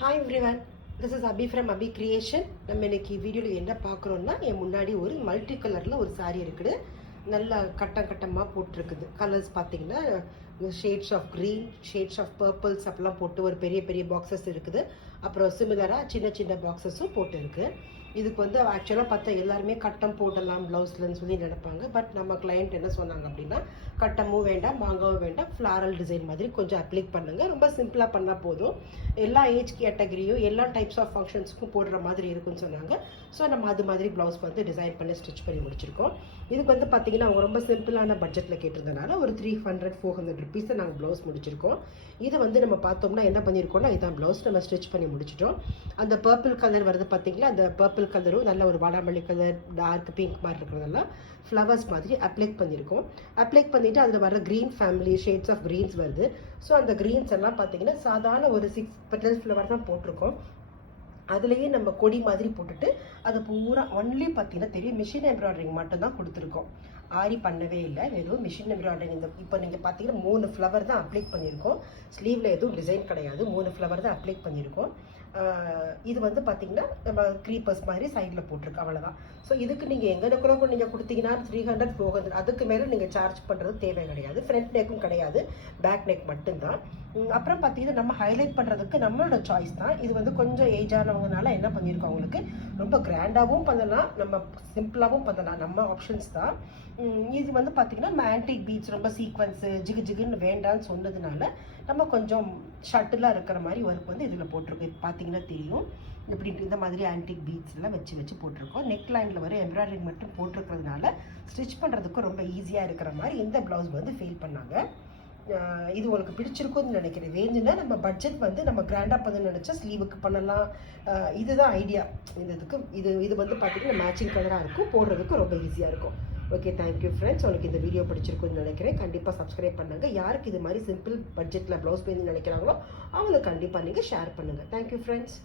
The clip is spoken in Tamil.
Hi everyone, this is Abhi from Abhi creation. நம்ம இன்னைக்கு வீடியோவில் என்ன பார்க்குறோன்னா, என் முன்னாடி ஒரு மல்டி கலரில் ஒரு சாரீ இருக்குது. நல்லா கட்டம் கட்டமாக போட்டிருக்குது. கலர்ஸ் பார்த்தீங்கன்னா shades of green, shades of purples அப்படிலாம் போட்டு ஒரு பெரிய பெரிய பாக்ஸஸ் இருக்குது. அப்புறம் சிமிலராக சின்ன சின்ன பாக்ஸஸும் போட்டு இருக்குது. இதுக்கு வந்து ஆக்சுவலாக பார்த்தா எல்லாருமே கட்டம் போடலாம் ப்ளவுஸ்லன்னு சொல்லி நினைப்பாங்க. பட் நம்ம கிளையண்ட் என்ன சொன்னாங்க அப்படின்னா, கட்டமும் வேண்டாம், மாங்காவும் வேண்டாம், ஃப்ளாரல் டிசைன் மாதிரி கொஞ்சம் அப்ளிக் பண்ணுங்கள், ரொம்ப சிம்பிளாக பண்ணால் போதும், எல்லா ஏஜ் கேட்டகரியும் எல்லா டைப்ஸ் ஆஃப் ஃபங்க்ஷன்ஸுக்கும் போடுற மாதிரி இருக்குன்னு சொன்னாங்க. ஸோ நம்ம அது மாதிரி ப்ளவுஸ் வந்து டிசைன் பண்ணி ஸ்டிச் பண்ணி முடிச்சிருக்கோம். இதுக்கு வந்து பார்த்தீங்கன்னா அவங்க ரொம்ப சிம்பிளான பட்ஜெட்டில் கேட்டிருந்தனால ஒரு 300-400 ருபீஸை நாங்கள் ப்ளவுஸ் முடிச்சிருக்கோம். இது வந்து நம்ம பார்த்தோம்னா என்ன பண்ணியிருக்கோம்னா, இதான் ப்ளவுஸ் நம்ம ஸ்டிச் பண்ணி முடிச்சிட்டோம். அந்த பர்பிள் கலர் வருது பார்த்தீங்களா, அந்த பர்பிள் கலரும் நல்ல ஒரு வாடாமல்லி கலர், டார்க் பிங்க் மாதிரி இருக்கிறதெல்லாம் ஃப்ளவர்ஸ் மாதிரி அப்ளைக் பண்ணியிருக்கோம். அப்ளைக் பண்ணிவிட்டு அதில் வர green family shades of greens வருது. ஸோ அந்த க்ரீன்ஸ் எல்லாம் பார்த்தீங்கன்னா சாதாரண ஒரு 6 பெட்டல்ஸ் ஃப்ளவர் தான் போட்டிருக்கோம். அதுலேயே நம்ம கொடி மாதிரி போட்டுட்டு அது பூரா ஒன்லி பார்த்தீங்கன்னா தெரியும், மிஷின் எம்ப்ராய்டரிங் மட்டும் தான் கொடுத்துருக்கோம். ஆரி பண்ணவே இல்லை, வெறும் மிஷின் எம்ப்ராய்டரிங். இந்த இப்போ நீங்கள் பார்த்தீங்கன்னா 3 ஃப்ளவர் தான் அப்ளைக் பண்ணியிருக்கோம். ஸ்லீவில் எதுவும் டிசைன் கிடையாது, 3 ஃப்ளவர் தான் அப்ளைக் பண்ணியிருக்கோம். இது வந்து பார்த்தீங்கன்னா நம்ம க்ரீப்பர்ஸ் மாதிரி சைடில் போட்டிருக்கு, அவ்வளோதான். ஸோ இதுக்கு நீங்கள் எங்கே கூட நீங்கள் கொடுத்தீங்கன்னா 300-400, அதுக்கு மேலே நீங்கள் சார்ஜ் பண்ணுறது தேவை கிடையாது. ஃப்ரண்ட் நெக்கும் கிடையாது, பேக் நெக் மட்டும்தான். அப்புறம் பார்த்தீங்கன்னா நம்ம ஹைலைட் பண்ணுறதுக்கு நம்மளோட சாய்ஸ் தான். இது வந்து கொஞ்சம் ஏஜ் ஆனவங்கனால என்ன பண்ணியிருக்கோம், அவங்களுக்கு ரொம்ப கிராண்டாகவும் பண்ணலாம், நம்ம சிம்பிளாகவும் பண்ணலாம், நம்ம ஆப்ஷன்ஸ் தான். இது வந்து பார்த்தீங்கன்னா நம்ம ஆன்டிக் பீட்ஸ், ரொம்ப சீக்வன்ஸு ஜிகு ஜிகுன்னு வேண்டான்னு சொன்னதுனால நம்ம கொஞ்சம் ஷட்டிலாக இருக்கிற மாதிரி ஒர்க் வந்து இதில் போட்டிருக்கோம். இது பார்த்தீங்கன்னா தெரியும், இப்படி இந்த மாதிரி ஆன்டிக் பீட்ஸ் எல்லாம் வச்சு போட்டிருக்கோம். நெக் லைனில் வர எம்ப்ராய்டரிங் மட்டும் போட்டிருக்கிறதுனால ஸ்டிச் பண்ணுறதுக்கு ரொம்ப ஈஸியாக இருக்கிற மாதிரி இந்த ப்ளவுஸ் வந்து ஃபீல் பண்ணாங்க. இது உங்களுக்கு பிடிச்சிருக்கும்னு நினைக்கிறேன். வேணும்னா நம்ம பட்ஜெட் வந்து நம்ம கிராண்டாக பண்ண நினச்சா ஸ்லீவுக்கு பண்ணலாம். இதுதான் ஐடியா. இது வந்து பார்த்தீங்கன்னா மேட்சிங் கலராக இருக்கும், போடுறதுக்கு ரொம்ப ஈஸியாக இருக்கும். Okay, thank you friends. உங்களுக்கு இந்த வீடியோ பிடிச்சிருக்குன்னு நினைக்கிறேன். கண்டிப்பாக சப்ஸ்கிரைப் பண்ணுங்கள். யாருக்கு இது மாதிரி சிம்பிள் பட்ஜெட்டில் ப்ளவுஸ் பேருந்து நினைக்கிறாங்களோ அவங்களுக்கு கண்டிப்பாக நீங்கள் ஷேர் பண்ணுங்கள். Thank you friends.